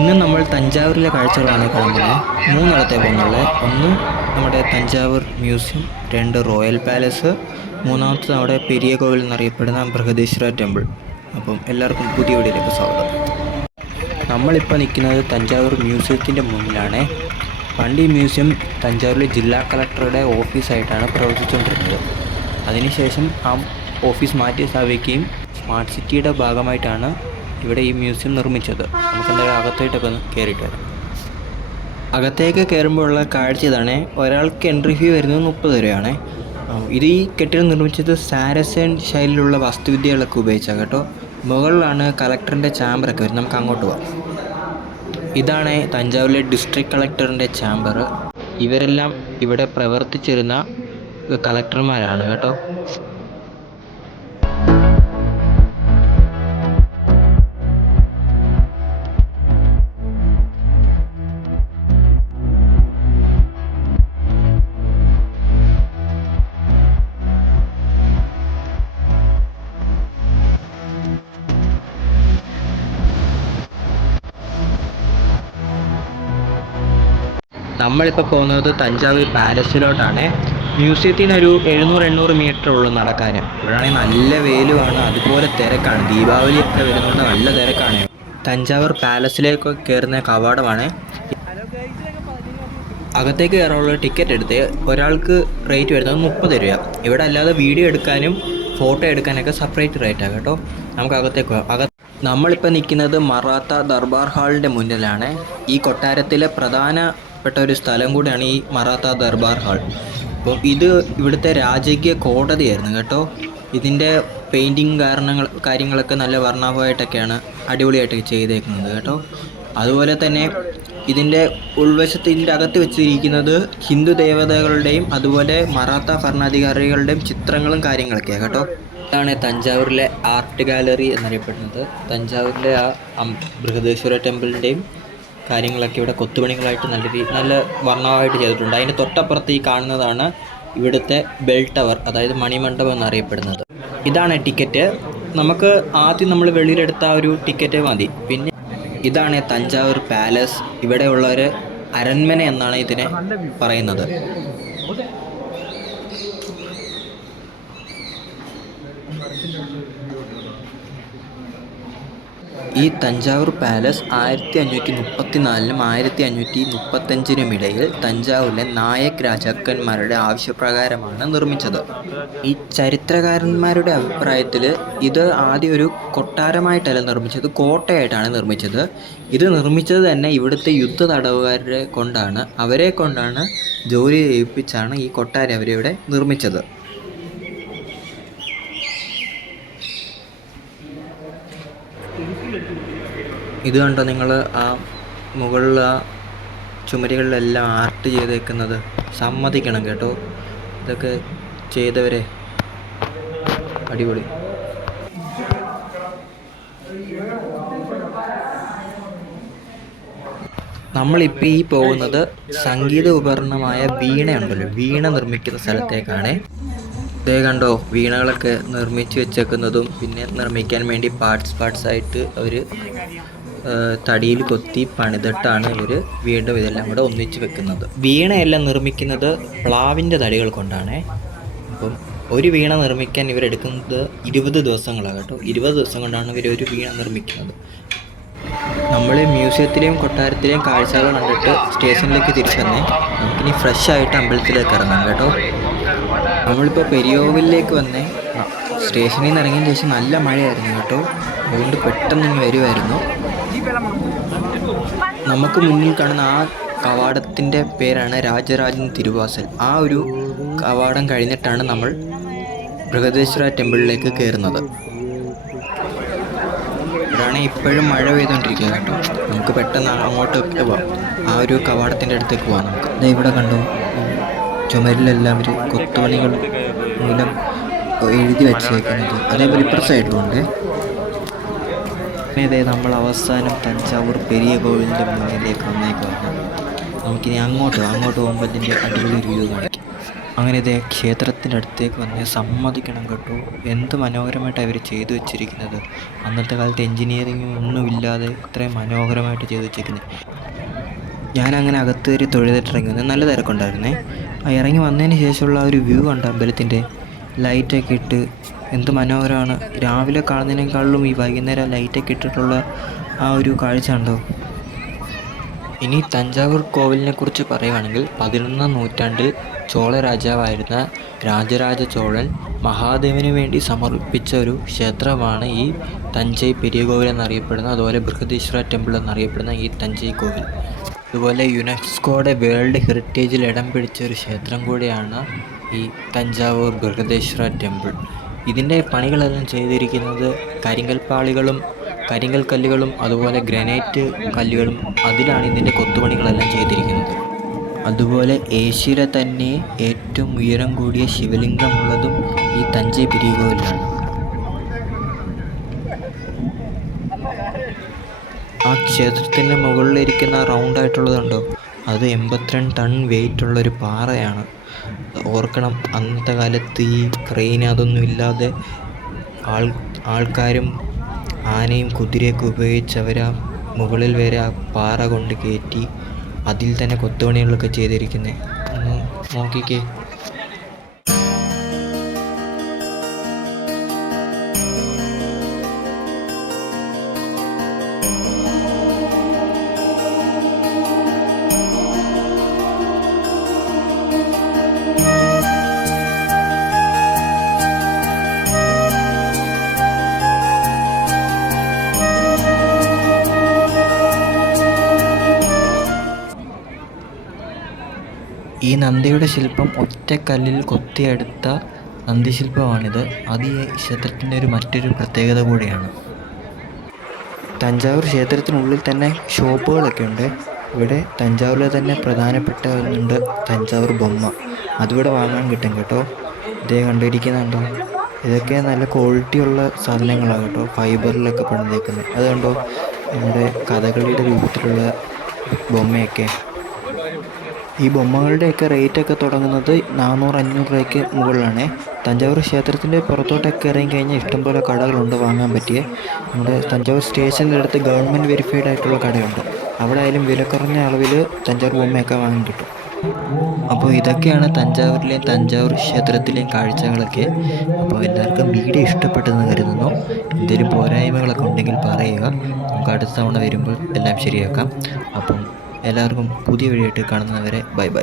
ഇന്ന് നമ്മൾ തഞ്ചാവൂരിലെ കാഴ്ചകളാണ് കാണുന്നത്. മൂന്നിടത്തെ പോകുന്നുള്ളത്. ഒന്ന് നമ്മുടെ തഞ്ചാവൂർ മ്യൂസിയം, രണ്ട് റോയൽ പാലസ്, മൂന്നാമത്തെ നമ്മുടെ പെരിയ കോവിൽ എന്നറിയപ്പെടുന്ന ബൃഹദീശ്വര ടെമ്പിൾ. അപ്പം എല്ലാവർക്കും പുതിയ വീഡിയോയിലേക്ക് സ്വാഗതം. നമ്മളിപ്പോൾ നിൽക്കുന്നത് തഞ്ചാവൂർ മ്യൂസിയത്തിൻ്റെ മുന്നിലാണ്. പണ്ട് ഈ മ്യൂസിയം തഞ്ചാവൂരിലെ ജില്ലാ കളക്ടറുടെ ഓഫീസായിട്ടാണ് പ്രവർത്തിച്ചുകൊണ്ടിരുന്നത്. അതിനുശേഷം ആ ഓഫീസ് മാറ്റി സ്ഥാപിക്കുകയും സ്മാർട്ട് സിറ്റിയുടെ ഭാഗമായിട്ടാണ് ഇവിടെ ഈ മ്യൂസിയം നിർമ്മിച്ചത്. നമുക്ക് എന്തായാലും അകത്തായിട്ടൊക്കെ ഒന്ന് കയറിയിട്ട് വരാം. അകത്തേക്ക് കയറുമ്പോഴുള്ള കാഴ്ച ഇതാണ്. ഒരാൾക്ക് എൻട്രി ഫീ വരുന്നത് 30 രൂപയാണ്. ഇത് ഈ കെട്ടിടം നിർമ്മിച്ചത് സാരസൻ ശൈലിയിലുള്ള വാസ്തുവിദ്യകളൊക്കെ ഉപയോഗിച്ചാണ് കേട്ടോ. മുകളിലാണ് കളക്ടറിൻ്റെ ചാമ്പറൊക്കെ വരും. നമുക്ക് അങ്ങോട്ട് പോകാം. ഇതാണ് തഞ്ചാവൂരിലെ ഡിസ്ട്രിക്ട് കളക്ടറിൻ്റെ ചാമ്പർ. ഇവരെല്ലാം ഇവിടെ പ്രവർത്തിച്ചിരുന്ന കളക്ടർമാരാണ് കേട്ടോ. നമ്മളിപ്പോൾ പോകുന്നത് തഞ്ചാവൂർ പാലസിലോട്ടാണ്. മ്യൂസിയത്തിൽ നിന്ന് ഒരു 700-800 മീറ്റർ ഉള്ളൂ നടക്കാൻ. ഇവിടെയാണെങ്കിൽ നല്ല വെയിലുമാണ്, അതുപോലെ തിരക്കാണ്. ദീപാവലിയൊക്കെ വരുന്നുണ്ട്, നല്ല തിരക്കാണ്. തഞ്ചാവൂർ പാലസിലേക്ക് കയറുന്ന കവാടമാണ്. അകത്തേക്ക് കയറാനുള്ള ടിക്കറ്റ് എടുത്ത് ഒരാൾക്ക് റേറ്റ് വരുന്നത് 30 രൂപ. ഇവിടെ അല്ലാതെ വീഡിയോ എടുക്കാനും ഫോട്ടോ എടുക്കാനൊക്കെ സെപ്പറേറ്റ് റേറ്റാണ് കേട്ടോ. നമുക്ക് അകത്തേക്ക് പോകാം. നമ്മളിപ്പോൾ നിൽക്കുന്നത് മറാത്ത ദർബാർ ഹാളിൻ്റെ മുന്നിലാണ്. ഈ കൊട്ടാരത്തിലെ പ്രധാനപ്പെട്ട ഒരു സ്ഥലം കൂടിയാണ് ഈ മറാത്ത ദർബാർ ഹാൾ. അപ്പോൾ ഇത് ഇവിടുത്തെ രാജകീയ കോടതിയായിരുന്നു കേട്ടോ. ഇതിൻ്റെ പെയിൻറ്റിങ് കാര്യങ്ങളൊക്കെ നല്ല വർണ്ണാഭമായിട്ടൊക്കെയാണ് അടിപൊളിയായിട്ട് ചെയ്തേക്കുന്നത് കേട്ടോ. അതുപോലെ തന്നെ ഇതിൻ്റെ ഉൾവശത്തിൻ്റെ അകത്ത് വെച്ചിരിക്കുന്നത് ഹിന്ദു ദേവതകളുടെയും അതുപോലെ മറാത്ത ഭരണാധികാരികളുടെയും ചിത്രങ്ങളും കാര്യങ്ങളൊക്കെയാണ് കേട്ടോ. ഇതാണ് തഞ്ചാവൂരിലെ ആർട്ട് ഗാലറി എന്നറിയപ്പെടുന്നത്. തഞ്ചാവൂരിലെ ആ ബൃഹദീശ്വര ടെമ്പിളിൻ്റെയും കാര്യങ്ങളൊക്കെ ഇവിടെ കൊത്തുപണികളായിട്ട് നല്ല വർണ്ണമായിട്ട് ചെയ്തിട്ടുണ്ട്. അതിൻ്റെ തൊട്ടപ്പുറത്ത് ഈ കാണുന്നതാണ് ഇവിടുത്തെ ബെൽ ടവർ, അതായത് മണിമണ്ഡപം എന്നറിയപ്പെടുന്നത്. ഇതാണ് ടിക്കറ്റ്. നമുക്ക് ആദ്യം നമ്മൾ വെളിയിലെടുത്ത ഒരു ടിക്കറ്റ് മതി. പിന്നെ ഇതാണ് തഞ്ചാവൂർ പാലസ്. ഇവിടെയുള്ള ഒരു അരൺമന എന്നാണ് ഇതിനെ പറയുന്നത്. ഈ തഞ്ചാവൂർ പാലസ് 1534-നും 1535-നും ഇടയിൽ തഞ്ചാവൂരിലെ നായക് രാജാക്കന്മാരുടെ ആവശ്യപ്രകാരമാണ് നിർമ്മിച്ചത്. ഈ ചരിത്രകാരന്മാരുടെ അഭിപ്രായത്തിൽ ഇത് ആദ്യം ഒരു കൊട്ടാരമായിട്ടല്ല നിർമ്മിച്ചത്, കോട്ടയായിട്ടാണ് നിർമ്മിച്ചത്. ഇത് നിർമ്മിച്ചത് തന്നെ ഇവിടുത്തെ യുദ്ധ തടവുകാരെ കൊണ്ടാണ്. അവരെ കൊണ്ടാണ് ജോലി ചെയ്യിപ്പിച്ചാണ് ഈ കൊട്ടാരം അവരിവിടെ നിർമ്മിച്ചത്. ഇത് കണ്ടോ നിങ്ങൾ, ആ മുകളിൽ ആ ചുമരുകളിലെല്ലാം ആർട്ട് ചെയ്തേക്കുന്നത്. സമ്മതിക്കണം കേട്ടോ, ഇതൊക്കെ ചെയ്തവരെ അടിപൊളി. നമ്മളിപ്പോൾ ഈ പോകുന്നത് സംഗീത ഉപകരണമായ വീണയുണ്ടല്ലോ, വീണ നിർമ്മിക്കുന്ന സ്ഥലത്തേക്കാണ്. ഇതേ കണ്ടോ, വീണകളൊക്കെ നിർമ്മിച്ച് വെച്ചേക്കുന്നതും പിന്നെ നിർമ്മിക്കാൻ വേണ്ടി പാർട്സ് ആയിട്ട് അവർ തടിയിൽ കൊത്തി പണിതിട്ടാണ് ഇവർ വീണ്ടും ഇതെല്ലാം കൂടെ ഒന്നിച്ച് വെക്കുന്നത്. വീണയെല്ലാം നിർമ്മിക്കുന്നത് പ്ലാവിൻ്റെ തടികൾ കൊണ്ടാണ്. അപ്പം ഒരു വീണ നിർമ്മിക്കാൻ ഇവരെടുക്കുന്നത് 20 ദിവസങ്ങളാണ് കേട്ടോ. 20 ദിവസം കൊണ്ടാണ് ഇവർ ഒരു വീണ നിർമ്മിക്കുന്നത്. നമ്മൾ മ്യൂസിയത്തിലെയും കൊട്ടാരത്തിലെയും കാഴ്ചകൾ കണ്ടിട്ട് സ്റ്റേഷനിലേക്ക് തിരിച്ചു വന്നേ. നമുക്കിനി ഫ്രഷ് ആയിട്ട് അമ്പലത്തിലേക്ക് ഇറങ്ങാം കേട്ടോ. നമ്മളിപ്പോൾ പെരിയോവിലേക്ക് വന്നേ. സ്റ്റേഷനിൽ നിന്ന് ഇറങ്ങിയ ശേഷം നല്ല മഴയായിരുന്നു കേട്ടോ. അതുകൊണ്ട് പെട്ടെന്ന് ഇങ്ങ് വരുമായിരുന്നു. നമുക്ക് മുന്നിൽ കാണുന്ന ആ കവാടത്തിൻ്റെ പേരാണ് രാജരാജൻ തിരുവാസൽ. ആ ഒരു കവാടം കഴിഞ്ഞിട്ടാണ് നമ്മൾ ബൃഹദീശ്വര ടെമ്പിളിലേക്ക് കയറുന്നത്. ഇവിടെയാണെങ്കിൽ ഇപ്പോഴും മഴ പെയ്തുകൊണ്ടിരിക്കുക കേട്ടോ. നമുക്ക് പെട്ടെന്ന് അങ്ങോട്ടൊക്കെ പോവാം. ആ ഒരു കവാടത്തിൻ്റെ അടുത്തേക്ക് പോവാം നമുക്ക്. അതെ, ഇവിടെ കണ്ടു ചുമരിലെല്ലാം ഒരു കൊത്തുപണികൾ മൂലം എഴുതി വച്ചേക്കുന്നത്. അതേപോലെ ഇപ്പുറ സൈഡിലുണ്ട്. ഇതേ നമ്മൾ അവസാനം തഞ്ചാവൂർ പെരിയ കോവിലിൻ്റെ മുന്നിലേക്ക് വന്നേക്ക് വന്നു. നമുക്കിനി അങ്ങോട്ട് പോകുമ്പോൾ ഇതിൻ്റെ അടിപൊളി വ്യൂ കാണിക്കും. അങ്ങനെ ഇതേ ക്ഷേത്രത്തിൻ്റെ അടുത്തേക്ക് വന്ന് സമ്മതിക്കണം കേട്ടോ, എന്ത് മനോഹരമായിട്ട് അവർ ചെയ്തു വെച്ചിരിക്കുന്നത്. അന്നത്തെ കാലത്ത് എൻജിനീയറിങ്ങും ഒന്നുമില്ലാതെ ഇത്രയും മനോഹരമായിട്ട് ചെയ്തു വെച്ചിരിക്കുന്നത്. ഞാനങ്ങനെ അകത്ത് കയറി തൊഴുതിട്ട് ഇറങ്ങി വന്നത്. നല്ല തിരക്കുണ്ടായിരുന്നേ. ഇറങ്ങി വന്നതിന് ശേഷമുള്ള ഒരു വ്യൂ കണ്ട അമ്പലത്തിൻ്റെ ലൈറ്റൊക്കെ ഇട്ട് എന്ത് മനോഹരമാണ്. രാവിലെ കാണുന്നതിനേക്കാളും ഈ വൈകുന്നേരം ലൈറ്റൊക്കെ ഇട്ടിട്ടുള്ള ആ ഒരു കാഴ്ച ഉണ്ടോ. ഇനി തഞ്ചാവൂർ കോവിലിനെ കുറിച്ച് പറയുകയാണെങ്കിൽ 11ാം നൂറ്റാണ്ടിൽ ചോള രാജാവായിരുന്ന രാജരാജ ചോഴൻ മഹാദേവന് വേണ്ടി സമർപ്പിച്ച ഒരു ക്ഷേത്രമാണ് ഈ തഞ്ചൈ പെരിയ കോവിൽ എന്നറിയപ്പെടുന്ന, അതുപോലെ ബൃഹദീശ്വര ടെമ്പിൾ എന്നറിയപ്പെടുന്ന ഈ തഞ്ചൈ കോവിൽ. അതുപോലെ യുനെസ്കോയുടെ വേൾഡ് ഹെറിറ്റേജിൽ ഇടം പിടിച്ച ഒരു ക്ഷേത്രം കൂടിയാണ് ഈ തഞ്ചാവൂർ ബൃഹദേശ്വര ടെമ്പിൾ. ഇതിൻ്റെ പണികളെല്ലാം ചെയ്തിരിക്കുന്നത് കരിങ്കൽ കല്ലുകളും അതുപോലെ ഗ്രാനൈറ്റ് കല്ലുകളും, അതിലാണ് ഇതിൻ്റെ കൊത്തുപണികളെല്ലാം ചെയ്തിരിക്കുന്നത്. അതുപോലെ ഏഷ്യയിലെ തന്നെ ഏറ്റവും ഉയരം കൂടിയ ശിവലിംഗമുള്ളതും ഈ തഞ്ചൈ പെരിയ കോവിലാണ്. ആ ക്ഷേത്രത്തിൻ്റെ മുകളിലിരിക്കുന്ന റൗണ്ടായിട്ടുള്ളതുണ്ടോ, അത് 82 ടൺ വെയിറ്റ് ഉള്ളൊരു പാറയാണ്. ഓർക്കണം, അന്നത്തെ കാലത്ത് ഈ ക്രെയിൻ അതൊന്നും ഇല്ലാതെ ആൾക്കാരും ആനയും കുതിരയൊക്കെ ഉപയോഗിച്ച് അവർ ആ മുകളിൽ വരെ ആ പാറ കൊണ്ട് കയറ്റി അതിൽ തന്നെ കൊത്തുപണികളൊക്കെ ചെയ്തിരിക്കുന്നത്. ഒന്ന് നോക്കിക്കേ. ഈ നന്ദിയുടെ ശില്പം ഒറ്റക്കല്ലിൽ കൊത്തിയെടുത്ത നന്ദിശില്പമാണിത്. അത് ഈ ക്ഷേത്രത്തിൻ്റെ മറ്റൊരു പ്രത്യേകത കൂടിയാണ്. തഞ്ചാവൂർ ക്ഷേത്രത്തിനുള്ളിൽ തന്നെ ഷോപ്പുകളൊക്കെ ഉണ്ട്. ഇവിടെ തഞ്ചാവൂരിലെ തന്നെ പ്രധാനപ്പെട്ട ഒന്നുണ്ട്, തഞ്ചാവൂർ ബൊമ്മ. അതിവിടെ വാങ്ങാൻ കിട്ടും കേട്ടോ. ഇതേ കണ്ടിരിക്കുന്നുണ്ടോ, ഇതൊക്കെ നല്ല ക്വാളിറ്റിയുള്ള സാധനങ്ങളാണ് കേട്ടോ, ഫൈബറിലൊക്കെ പണിതേക്കുന്നത്. അത് കണ്ടോ, നമ്മുടെ കഥകളിയുടെ രൂപത്തിലുള്ള ബൊമ്മയൊക്കെ. ഈ ബൊമ്മകളുടെയൊക്കെ റേറ്റൊക്കെ തുടങ്ങുന്നത് 400-500 രൂപയ്ക്ക് മുകളിലാണ്. തഞ്ചാവൂർ ക്ഷേത്രത്തിൻ്റെ പുറത്തോട്ടൊക്കെ ഇറങ്ങിക്കഴിഞ്ഞാൽ ഇഷ്ടംപോലെ കടകളുണ്ട് വാങ്ങാൻ പറ്റിയ. നമ്മുടെ തഞ്ചാവൂർ സ്റ്റേഷൻ്റെ അടുത്ത് ഗവൺമെൻറ് വെരിഫൈഡ് ആയിട്ടുള്ള കടയുണ്ട്. അവിടെ ആയാലും വില കുറഞ്ഞ അളവിൽ തഞ്ചാവൂർ ബൊമ്മയൊക്കെ വാങ്ങാൻ കിട്ടും. അപ്പോൾ ഇതൊക്കെയാണ് തഞ്ചാവൂരിലെയും തഞ്ചാവൂർ ക്ഷേത്രത്തിലെയും കാഴ്ചകളൊക്കെ. അപ്പോൾ എല്ലാവർക്കും വീഡിയോ ഇഷ്ടപ്പെട്ടെന്ന് കരുതുന്നു. എന്തെങ്കിലും പോരായ്മകളൊക്കെ ഉണ്ടെങ്കിൽ പറയുക, നമുക്ക് അടുത്ത തവണ വരുമ്പോൾ എല്ലാം ശരിയാക്കാം. അപ്പം എല്ലാവർക്കും പുതിയ വീഡിയോ ആയിട്ട് കാണുന്നവരെ ബൈ ബൈ.